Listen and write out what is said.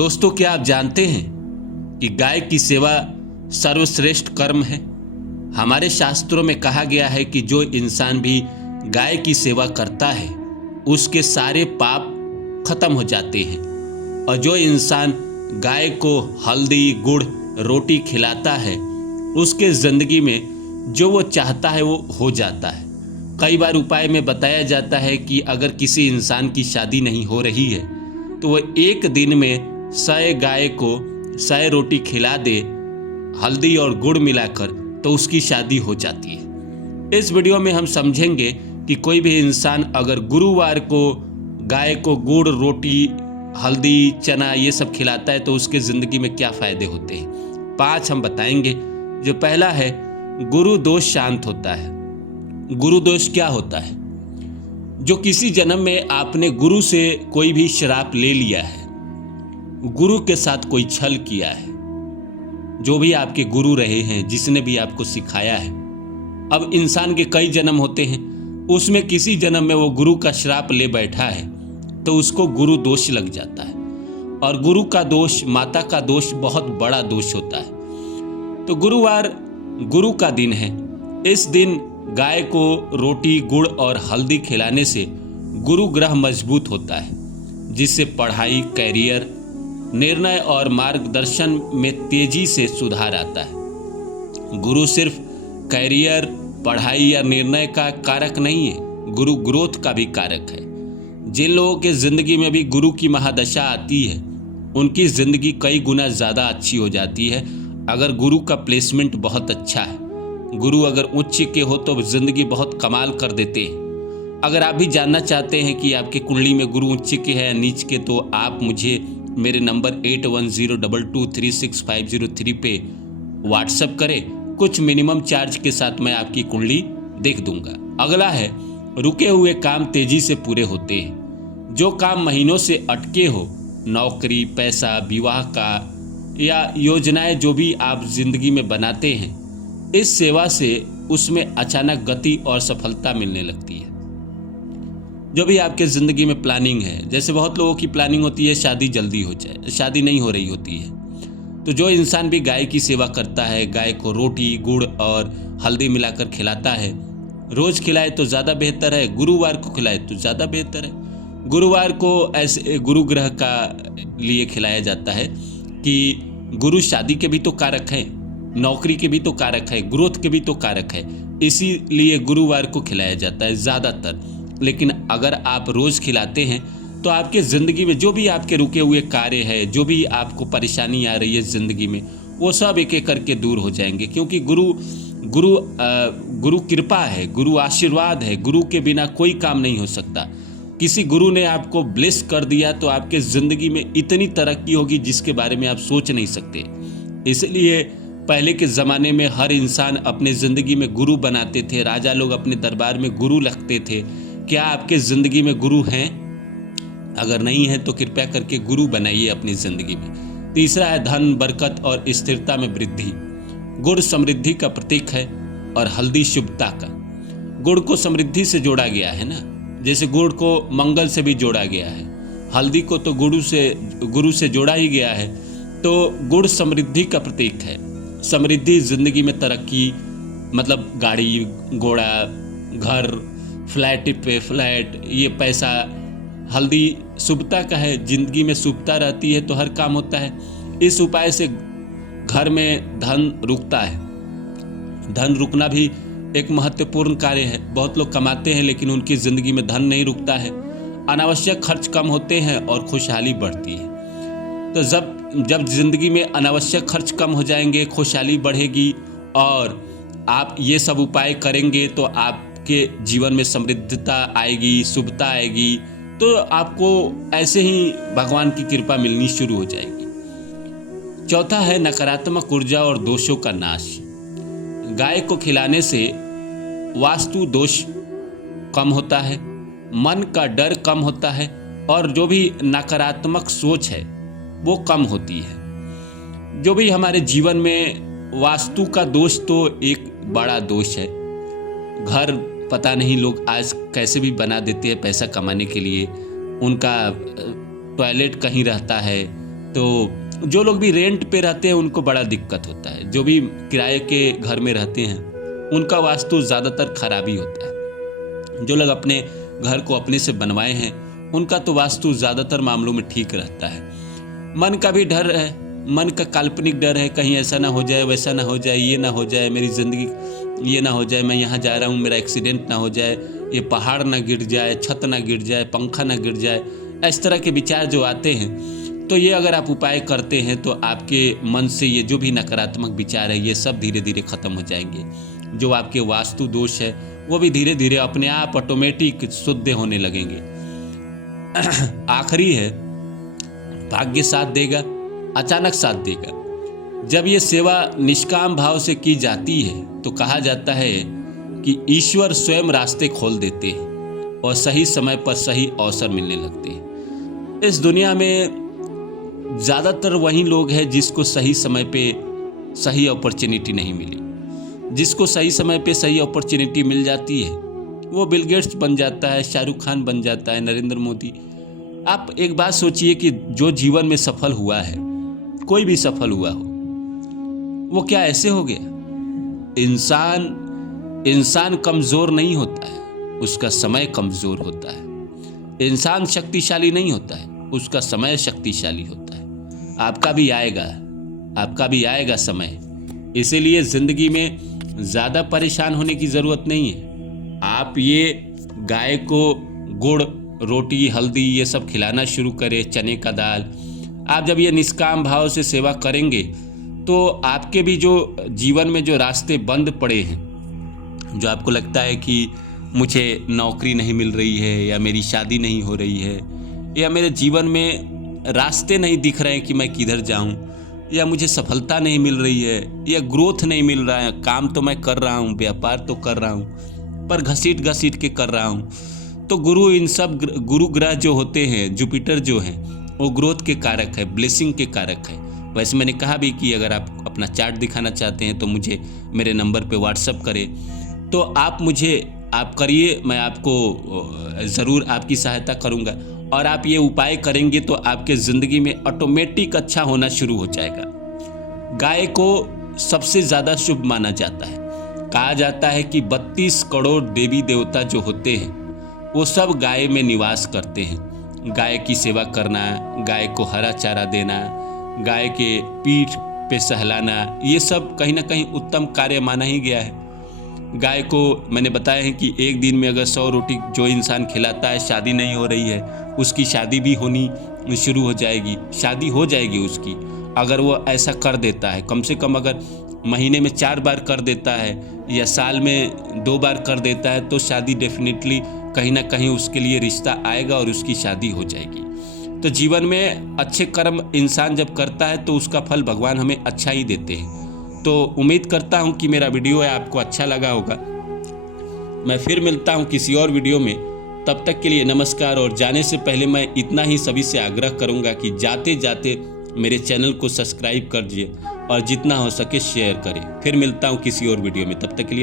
दोस्तों, क्या आप जानते हैं कि गाय की सेवा सर्वश्रेष्ठ कर्म है। हमारे शास्त्रों में कहा गया है कि जो इंसान भी गाय की सेवा करता है उसके सारे पाप खत्म हो जाते हैं, और जो इंसान गाय को हल्दी गुड़ रोटी खिलाता है उसके ज़िंदगी में जो वो चाहता है वो हो जाता है। कई बार उपाय में बताया जाता है कि अगर किसी इंसान की शादी नहीं हो रही है तो वो एक दिन में 100 गाय को 100 रोटी खिला दे हल्दी और गुड़ मिलाकर, तो उसकी शादी हो जाती है। इस वीडियो में हम समझेंगे कि कोई भी इंसान अगर गुरुवार को गाय को गुड़ रोटी हल्दी चना ये सब खिलाता है तो उसके ज़िंदगी में क्या फ़ायदे होते हैं। 5 हम बताएंगे। जो पहला है, गुरु दोष शांत होता है। गुरु दोष क्या होता है? जो किसी जन्म में आपने गुरु से कोई भी श्राप ले लिया है, गुरु के साथ कोई छल किया है, जो भी आपके गुरु रहे हैं, जिसने भी आपको सिखाया है, अब इंसान के कई जन्म होते हैं, उसमें किसी जन्म में वो गुरु का श्राप ले बैठा है तो उसको गुरु दोष लग जाता है। और गुरु का दोष, माता का दोष बहुत बड़ा दोष होता है। तो गुरुवार गुरु का दिन है। इस दिन गाय को रोटी गुड़ और हल्दी खिलाने से गुरु ग्रह मजबूत होता है, जिससे पढ़ाई, कैरियर, निर्णय और मार्गदर्शन में तेजी से सुधार आता है। गुरु सिर्फ कैरियर, पढ़ाई या निर्णय का कारक नहीं है, गुरु ग्रोथ का भी कारक है। जिन लोगों के ज़िंदगी में भी गुरु की महादशा आती है उनकी ज़िंदगी कई गुना ज़्यादा अच्छी हो जाती है, अगर गुरु का प्लेसमेंट बहुत अच्छा है। गुरु अगर उच्च के हो तो ज़िंदगी बहुत कमाल कर देते हैं। अगर आप भी जानना चाहते हैं कि आपके कुंडली में गुरु उच्च के है या नीच के, तो आप मुझे मेरे नंबर 8102236503 पे व्हाट्सएप करें। कुछ मिनिमम चार्ज के साथ मैं आपकी कुंडली देख दूंगा। अगला है, रुके हुए काम तेजी से पूरे होते हैं। जो काम महीनों से अटके हो, नौकरी, पैसा, विवाह का या योजनाएं जो भी आप जिंदगी में बनाते हैं, इस सेवा से उसमें अचानक गति और सफलता मिलने लगती है। जो भी आपके ज़िंदगी में प्लानिंग है, जैसे बहुत लोगों की प्लानिंग होती है शादी जल्दी हो जाए, शादी नहीं हो रही होती है, तो जो इंसान भी गाय की सेवा करता है, गाय को रोटी गुड़ और हल्दी मिलाकर खिलाता है, रोज़ खिलाए तो ज़्यादा बेहतर है, गुरुवार को खिलाए तो ज़्यादा बेहतर है। गुरुवार को ऐसे गुरु ग्रह का लिए खिलाया जाता है कि गुरु शादी के भी तो कारक हैं, नौकरी के भी तो कारक है, ग्रोथ के भी तो कारक है, इसीलिए गुरुवार को खिलाया जाता है ज़्यादातर। लेकिन अगर आप रोज़ खिलाते हैं तो आपके ज़िंदगी में जो भी आपके रुके हुए कार्य है, जो भी आपको परेशानी आ रही है ज़िंदगी में, वो सब एक एक करके दूर हो जाएंगे। क्योंकि गुरु कृपा है, गुरु आशीर्वाद है, गुरु के बिना कोई काम नहीं हो सकता। किसी गुरु ने आपको ब्लेस कर दिया तो आपके ज़िंदगी में इतनी तरक्की होगी जिसके बारे में आप सोच नहीं सकते। इसलिए पहले के ज़माने में हर इंसान अपने ज़िंदगी में गुरु बनाते थे। राजा लोग अपने दरबार में गुरु रखते थे। क्या आपके ज़िंदगी में गुरु हैं? अगर नहीं है तो कृपया करके गुरु बनाइए अपनी ज़िंदगी में। तीसरा है, धन, बरकत और स्थिरता में वृद्धि। गुड़ समृद्धि का प्रतीक है और हल्दी शुभता का। गुड़ को समृद्धि से जोड़ा गया है ना, जैसे गुड़ को मंगल से भी जोड़ा गया है, हल्दी को तो गुरु से जोड़ा ही गया है। तो गुड़ समृद्धि का प्रतीक है। समृद्धि, ज़िंदगी में तरक्की, मतलब गाड़ी घोड़ा, घर, फ्लैट पे फ्लैट, ये पैसा। हल्दी शुभता का है, ज़िंदगी में शुभता रहती है तो हर काम होता है। इस उपाय से घर में धन रुकता है। धन रुकना भी एक महत्वपूर्ण कार्य है। बहुत लोग कमाते हैं लेकिन उनकी ज़िंदगी में धन नहीं रुकता है। अनावश्यक खर्च कम होते हैं और खुशहाली बढ़ती है। तो जब ज़िंदगी में अनावश्यक खर्च कम हो जाएंगे, खुशहाली बढ़ेगी और आप ये सब उपाय करेंगे तो आपके जीवन में समृद्धता आएगी, शुभता आएगी, तो आपको ऐसे ही भगवान की कृपा मिलनी शुरू हो जाएगी। चौथा है, नकारात्मक ऊर्जा और दोषों का नाश। गाय को खिलाने से वास्तु दोष कम होता है, मन का डर कम होता है और जो भी नकारात्मक सोच है वो कम होती है। जो भी हमारे जीवन में वास्तु का दोष तो एक बड़ा दोष है। घर पता नहीं लोग आज कैसे भी बना देते हैं पैसा कमाने के लिए। उनका टॉयलेट कहीं रहता है, तो जो लोग भी रेंट पे रहते हैं उनको बड़ा दिक्कत होता है। जो भी किराए के घर में रहते हैं उनका वास्तु ज़्यादातर खराब ही होता है। जो लोग अपने घर को अपने से बनवाए हैं उनका तो वास्तु ज़्यादातर मामलों में ठीक रहता है। मन का भी डर है, मन का काल्पनिक डर है, कहीं ऐसा ना हो जाए, वैसा ना हो जाए, ये ना हो जाए, मेरी ज़िंदगी ये ना हो जाए, मैं यहाँ जा रहा हूँ मेरा एक्सीडेंट ना हो जाए, ये पहाड़ ना गिर जाए, छत ना गिर जाए, पंखा ना गिर जाए। इस तरह के विचार जो आते हैं, तो ये अगर आप उपाय करते हैं तो आपके मन से ये जो भी नकारात्मक विचार है ये सब धीरे धीरे ख़त्म हो जाएंगे। जो आपके वास्तु दोष है वो भी धीरे धीरे अपने आप ऑटोमेटिक शुद्ध होने लगेंगे। आखिरी है, भाग्य साथ देगा, अचानक साथ देगा। जब ये सेवा निष्काम भाव से की जाती है तो कहा जाता है कि ईश्वर स्वयं रास्ते खोल देते हैं और सही समय पर सही अवसर मिलने लगते हैं। इस दुनिया में ज़्यादातर वही लोग हैं जिसको सही समय पे सही अपॉर्चुनिटी नहीं मिली। जिसको सही समय पे सही अपॉर्चुनिटी मिल जाती है वो बिल गेट्स बन जाता है, शाहरुख खान बन जाता है, नरेंद्र मोदी। आप एक बात सोचिए कि जो जीवन में सफल हुआ है, कोई भी सफल हुआ हो, वो क्या ऐसे हो गया? इंसान कमज़ोर नहीं होता है, उसका समय कमज़ोर होता है। इंसान शक्तिशाली नहीं होता है, उसका समय शक्तिशाली होता है। आपका भी आएगा समय। इसीलिए ज़िंदगी में ज़्यादा परेशान होने की ज़रूरत नहीं है। आप ये गाय को गुड़, रोटी, हल्दी ये सब खिलाना शुरू करें, चने का दाल। आप जब ये निष्काम भाव से सेवा करेंगे तो आपके भी जो जीवन में जो रास्ते बंद पड़े हैं, जो आपको लगता है कि मुझे नौकरी नहीं मिल रही है, या मेरी शादी नहीं हो रही है, या मेरे जीवन में रास्ते नहीं दिख रहे हैं कि मैं किधर जाऊं, या मुझे सफलता नहीं मिल रही है, या ग्रोथ नहीं मिल रहा है, काम तो मैं कर रहा हूं, व्यापार तो कर रहा हूं, पर घसीट के कर रहा हूं, तो गुरु ग्रह जो होते हैं, जुपिटर जो है, वो ग्रोथ के कारक है, ब्लेसिंग के कारक है। वैसे मैंने कहा भी कि अगर आप अपना चार्ट दिखाना चाहते हैं तो मुझे मेरे नंबर पे व्हाट्सअप करें, तो आप करिए, मैं आपको ज़रूर आपकी सहायता करूँगा। और आप ये उपाय करेंगे तो आपके ज़िंदगी में ऑटोमेटिक अच्छा होना शुरू हो जाएगा। गाय को सबसे ज़्यादा शुभ माना जाता है। कहा जाता है कि 32 करोड़ देवी देवता जो होते हैं वो सब गाय में निवास करते हैं। गाय की सेवा करना, गाय को हरा चारा देना, गाय के पीठ पे सहलाना, ये सब कहीं ना कहीं उत्तम कार्य माना ही गया है। गाय को मैंने बताया है कि एक दिन में अगर 100 रोटी जो इंसान खिलाता है, शादी नहीं हो रही है, उसकी शादी भी होनी शुरू हो जाएगी, शादी हो जाएगी उसकी, अगर वो ऐसा कर देता है। कम से कम अगर महीने में 4 बार कर देता है या साल में 2 बार कर देता है तो शादी डेफिनेटली कहीं ना कहीं उसके लिए रिश्ता आएगा और उसकी शादी हो जाएगी। तो जीवन में अच्छे कर्म इंसान जब करता है तो उसका फल भगवान हमें अच्छा ही देते हैं। तो उम्मीद करता हूँ कि मेरा वीडियो है आपको अच्छा लगा होगा। मैं फिर मिलता हूँ किसी और वीडियो में, तब तक के लिए नमस्कार। और जाने से पहले मैं इतना ही सभी से आग्रह करूँगा कि जाते जाते मेरे चैनल को सब्सक्राइब कर दीजिए और जितना हो सके शेयर करें। फिर मिलता हूँ किसी और वीडियो में, तब तक के लिए।